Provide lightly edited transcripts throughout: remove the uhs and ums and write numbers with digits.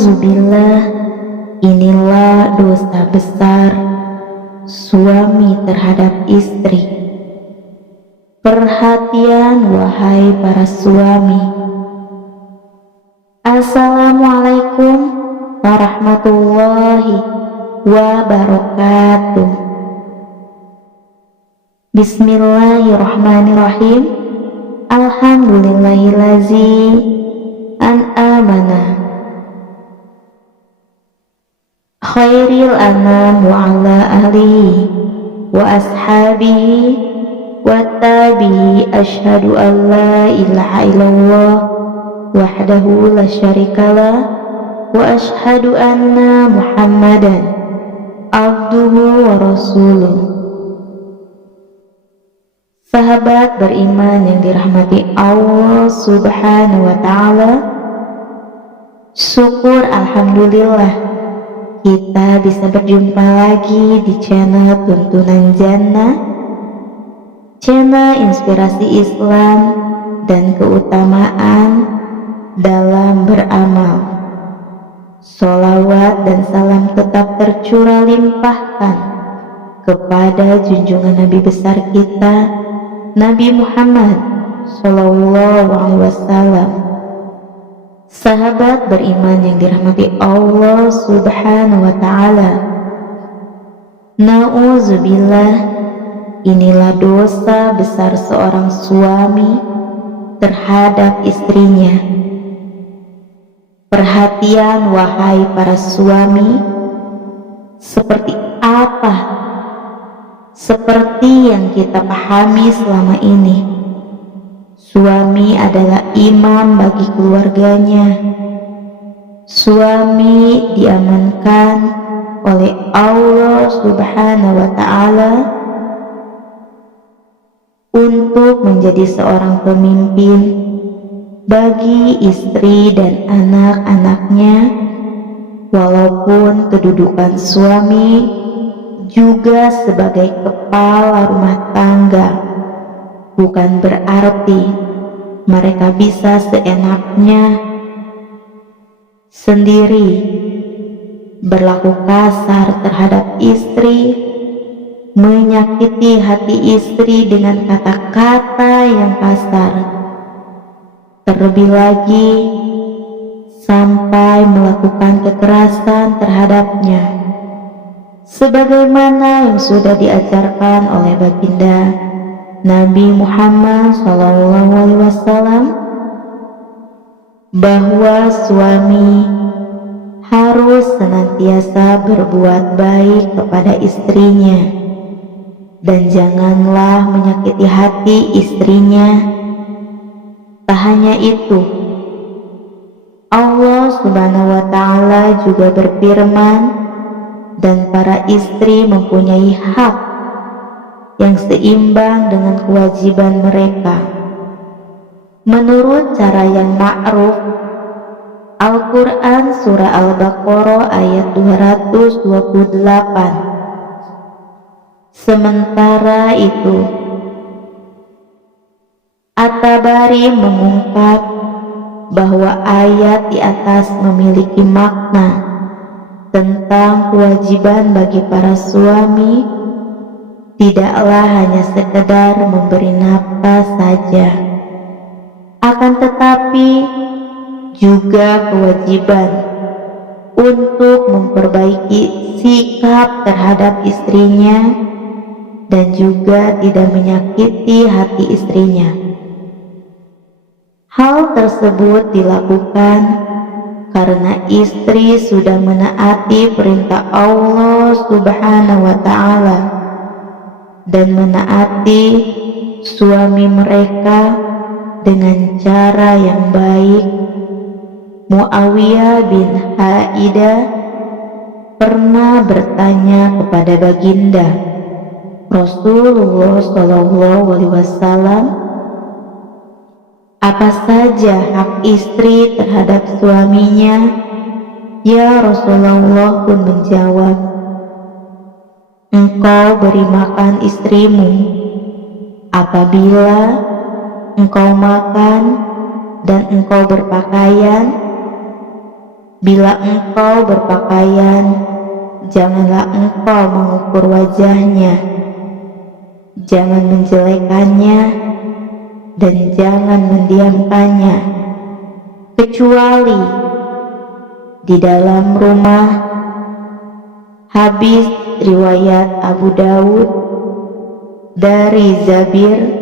Nauzubillah, inilah dosa besar suami terhadap istri. Perhatian wahai para suami. Assalamualaikum warahmatullahi wabarakatuh. Bismillahirrahmanirrahim. Alhamdulillahillazi an'amana khairil anam wa ala ahlihi wa ashabihi wa tabihi. Asyhadu an la ilaha illallah wahdahu la syarikalah wa asyhadu anna muhammadan abduhu wa rasuluh. Sahabat beriman yang dirahmati Allah subhanahu wa ta'ala, syukur alhamdulillah kita bisa berjumpa lagi di channel Tuntunan Jannah, channel inspirasi Islam dan keutamaan dalam beramal. Sholawat dan salam tetap tercurah limpahkan kepada junjungan Nabi besar kita, Nabi Muhammad Sallallahu Alaihi Wasallam. Sahabat beriman yang dirahmati Allah Subhanahu Wa Taala, nauzubillah, inilah dosa besar seorang suami terhadap istrinya. Perhatian wahai para suami, seperti apa? Seperti yang kita pahami selama ini, suami adalah imam bagi keluarganya. Suami diamankan oleh Allah Subhanahu wa Ta'ala untuk menjadi seorang pemimpin bagi istri dan anak-anaknya, walaupun kedudukan suami juga sebagai kepala rumah tangga, bukan berarti mereka bisa seenaknya sendiri berlaku kasar terhadap istri, menyakiti hati istri dengan kata-kata yang kasar, terlebih lagi sampai melakukan kekerasan terhadapnya, sebagaimana yang sudah diajarkan oleh baginda Nabi Muhammad SAW, bahwa suami harus senantiasa berbuat baik kepada istrinya dan janganlah menyakiti hati istrinya. Tak hanya itu, Allah Subhanahu wa Ta'ala juga berfirman, dan para istri mempunyai hak yang seimbang dengan kewajiban mereka menurut cara yang ma'ruf. Al-Quran Surah Al-Baqarah ayat 228. Sementara itu, At-Tabari mengungkap bahwa ayat di atas memiliki makna tentang kewajiban bagi para suami, tidaklah hanya sekedar memberi nafkah saja, akan tetapi juga kewajiban untuk memperbaiki sikap terhadap istrinya dan juga tidak menyakiti hati istrinya. Hal tersebut dilakukan karena istri sudah menaati perintah Allah Subhanahu wa Ta'ala dan menaati suami mereka dengan cara yang baik. Muawiyah bin Haidah pernah bertanya kepada baginda Rasulullah SAW, apa saja hak istri terhadap suaminya? Ya Rasulullah pun menjawab, engkau beri makan istrimu apabila engkau makan dan engkau berpakaian, Bila engkau berpakaian, janganlah engkau mengukur wajahnya, jangan menjelekannya, dan jangan mendiamkannya, kecuali di dalam rumah. Hadis riwayat Abu Dawud dari Jabir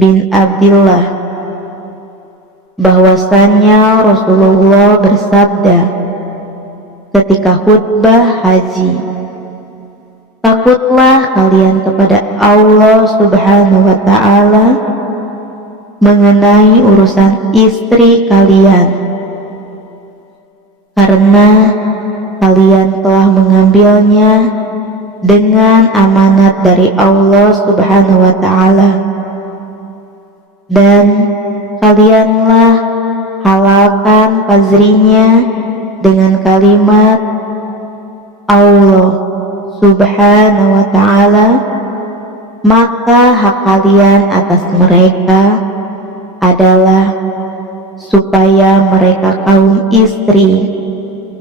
bin Abdullah bahwasannya Rasulullah bersabda ketika khutbah haji, takutlah kalian kepada Allah Subhanahu wa Ta'ala mengenai urusan istri kalian, karena kalian telah mengambilnya dengan amanat dari Allah Subhanahu wa Ta'ala, dan kalianlah halalkan fazrinya dengan kalimat Allah Subhanahu wa Ta'ala, maka hak kalian atas mereka adalah supaya mereka kaum istri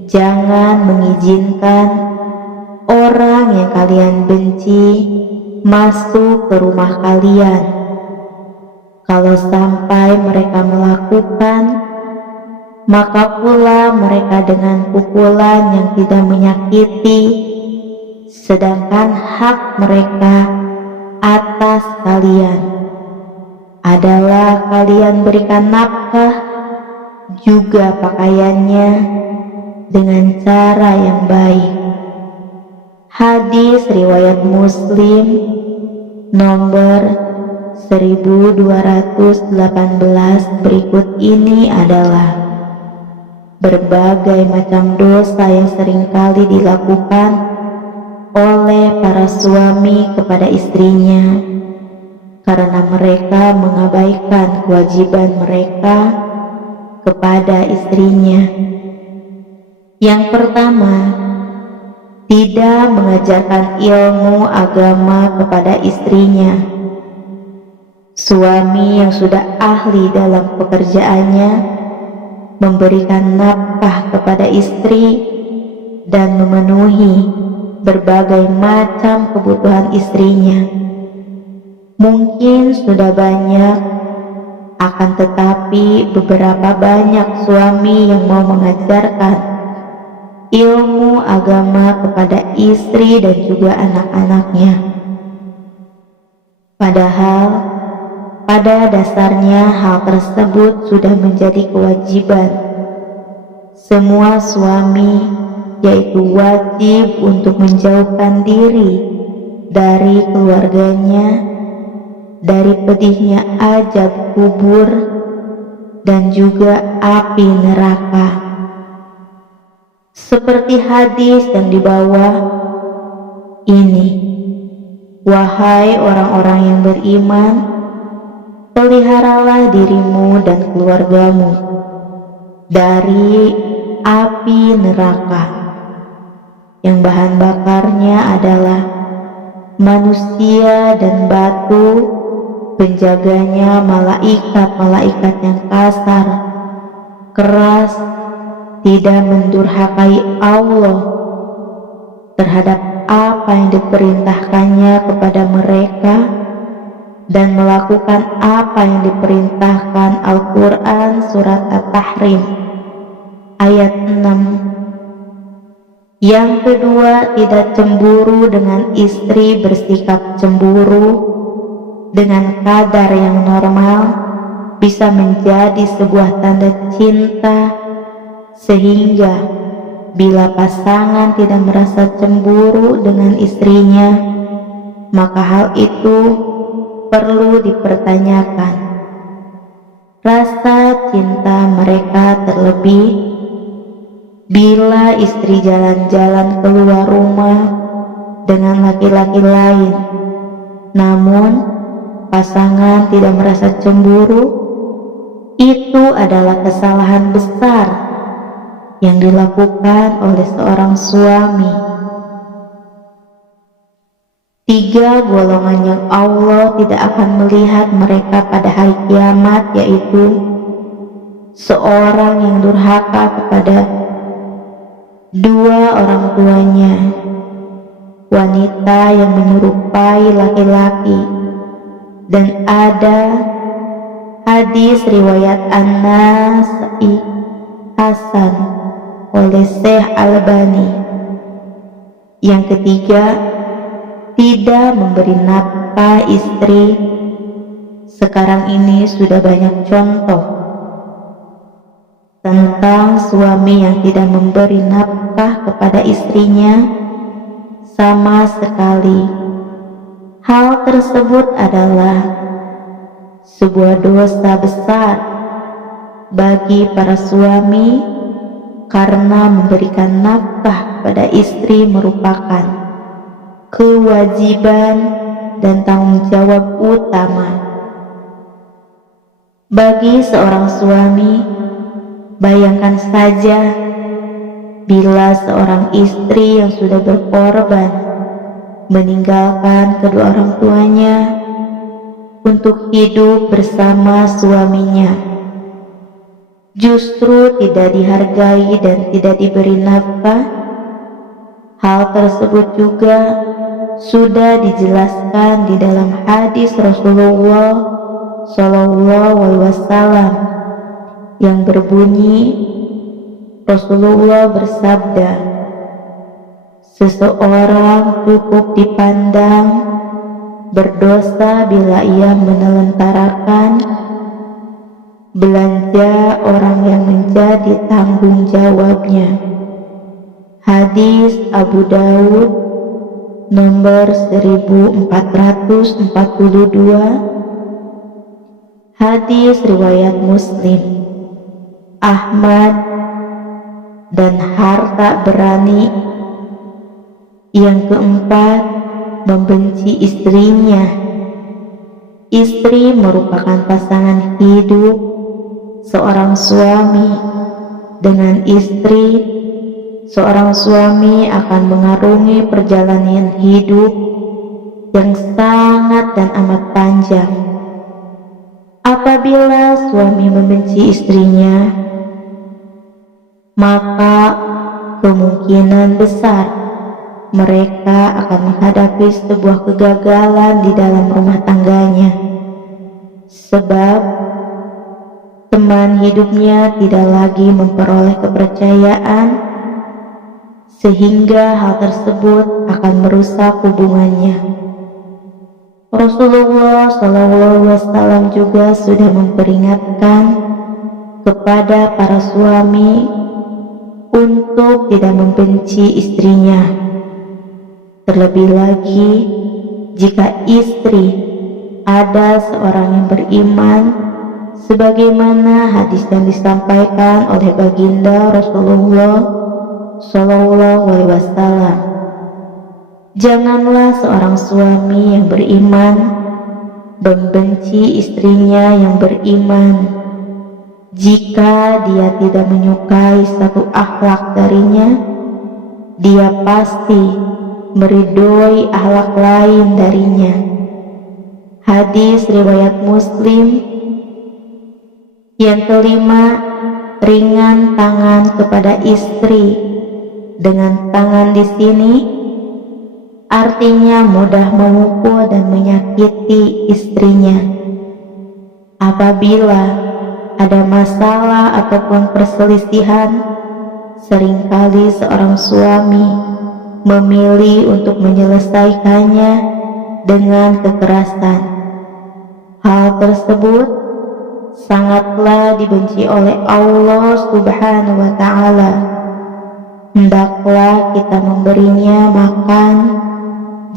jangan mengizinkan orang yang kalian benci masuk ke rumah kalian. Kalau sampai mereka melakukan, maka pula mereka dengan pukulan yang tidak menyakiti, sedangkan hak mereka atas kalian adalah kalian berikan nafkah juga pakaiannya dengan cara yang baik. Hadis riwayat Muslim nomor 1218 berikut ini adalah berbagai macam dosa yang seringkali dilakukan oleh para suami kepada istrinya karena mereka mengabaikan kewajiban mereka kepada istrinya. Yang pertama, tidak mengajarkan ilmu agama kepada istrinya. Suami yang sudah ahli dalam pekerjaannya memberikan nafkah kepada istri dan memenuhi berbagai macam kebutuhan istrinya. Mungkin sudah banyak, akan tetapi beberapa banyak suami yang mau mengajarkan ilmu agama kepada istri dan juga anak-anaknya. Padahal pada dasarnya hal tersebut sudah menjadi kewajiban semua suami, yaitu wajib untuk menjauhkan diri dari keluarganya dari pedihnya azab kubur dan juga api neraka. Seperti hadis yang di bawah ini, wahai orang-orang yang beriman, peliharalah dirimu dan keluargamu dari api neraka yang bahan bakarnya adalah manusia dan batu, penjaganya malaikat-malaikat yang kasar, keras, tidak mendurhakai Allah terhadap apa yang diperintahkannya kepada mereka dan melakukan apa yang diperintahkan Al-Quran surat At-Tahrim ayat 6. Yang kedua, tidak cemburu dengan istri, bersikap cemburu dengan kadar yang normal bisa menjadi sebuah tanda cinta, sehingga bila pasangan tidak merasa cemburu dengan istrinya, maka hal itu perlu dipertanyakan. Rasa cinta mereka terlebih bila istri jalan-jalan keluar rumah dengan laki-laki lain, namun pasangan tidak merasa cemburu. Itu adalah kesalahan besar yang dilakukan oleh seorang suami. 3 golongan yang Allah tidak akan melihat mereka pada hari kiamat, yaitu seorang yang durhaka kepada dua orang tuanya, wanita yang menyerupai laki-laki, dan ada hadis riwayat An-Nasa'i Hasan oleh Syekh Albani. Yang ketiga, tidak memberi nafkah istri. Sekarang ini sudah banyak contoh tentang suami yang tidak memberi nafkah kepada istrinya sama sekali. Hal tersebut adalah sebuah dosa besar bagi para suami, karena memberikan nafkah pada istri merupakan kewajiban dan tanggung jawab utama. Bagi seorang suami, bayangkan saja bila seorang istri yang sudah berkorban meninggalkan kedua orang tuanya untuk hidup bersama suaminya, justru tidak dihargai dan tidak diberi nafkah. Hal tersebut juga sudah dijelaskan di dalam hadis Rasulullah Shallallahu Alaihi Wasallam yang berbunyi, Rasulullah bersabda, seseorang cukup dipandang berdosa bila ia menelentarakan belanja orang yang menjadi tanggung jawabnya. Hadis Abu Daud nomor 1442. Hadis riwayat Muslim. Ahmad. Dan harta berani. Yang keempat, membenci istrinya. Istri merupakan pasangan hidup seorang suami. Dengan istri, seorang suami akan mengarungi perjalanan hidup yang sangat dan amat panjang. Apabila suami membenci istrinya, maka kemungkinan besar mereka akan menghadapi sebuah kegagalan di dalam rumah tangganya, sebab teman hidupnya tidak lagi memperoleh kepercayaan, sehingga hal tersebut akan merusak hubungannya. Rasulullah SAW juga sudah memperingatkan kepada para suami untuk tidak membenci istrinya. Terlebih lagi jika istri ada seorang yang beriman, sebagaimana hadis yang disampaikan oleh baginda Rasulullah SAW. Janganlah seorang suami yang beriman membenci istrinya yang beriman jika dia tidak menyukai satu akhlak darinya. Dia pasti meridhoi akhlak lain darinya. Hadis riwayat Muslim. Yang kelima, ringan tangan kepada istri. Dengan tangan di sini artinya mudah memukul dan menyakiti istrinya. Apabila ada masalah ataupun perselisihan, seringkali seorang suami memilih untuk menyelesaikannya dengan kekerasan. Hal tersebut sangatlah dibenci oleh Allah Subhanahu wa Ta'ala. Hendaklah kita memberinya makan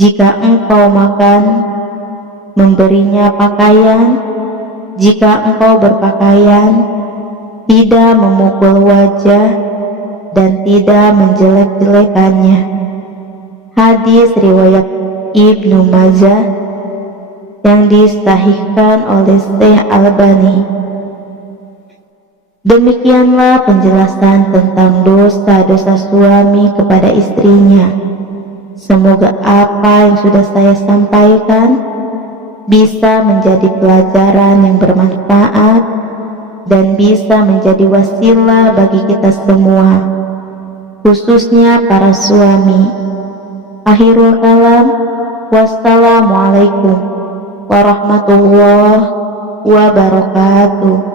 jika engkau makan, memberinya pakaian jika engkau berpakaian, tidak memukul wajah dan tidak menjelek-jelekannya. Hadis riwayat Ibnu Majah yang disahihkan oleh Syekh Albani. Demikianlah penjelasan tentang dosa-dosa suami kepada istrinya. Semoga apa yang sudah saya sampaikan bisa menjadi pelajaran yang bermanfaat dan bisa menjadi wasilah bagi kita semua khususnya para suami. Akhirul kalam, wassalamualaikum warahmatullahi wabarakatuh.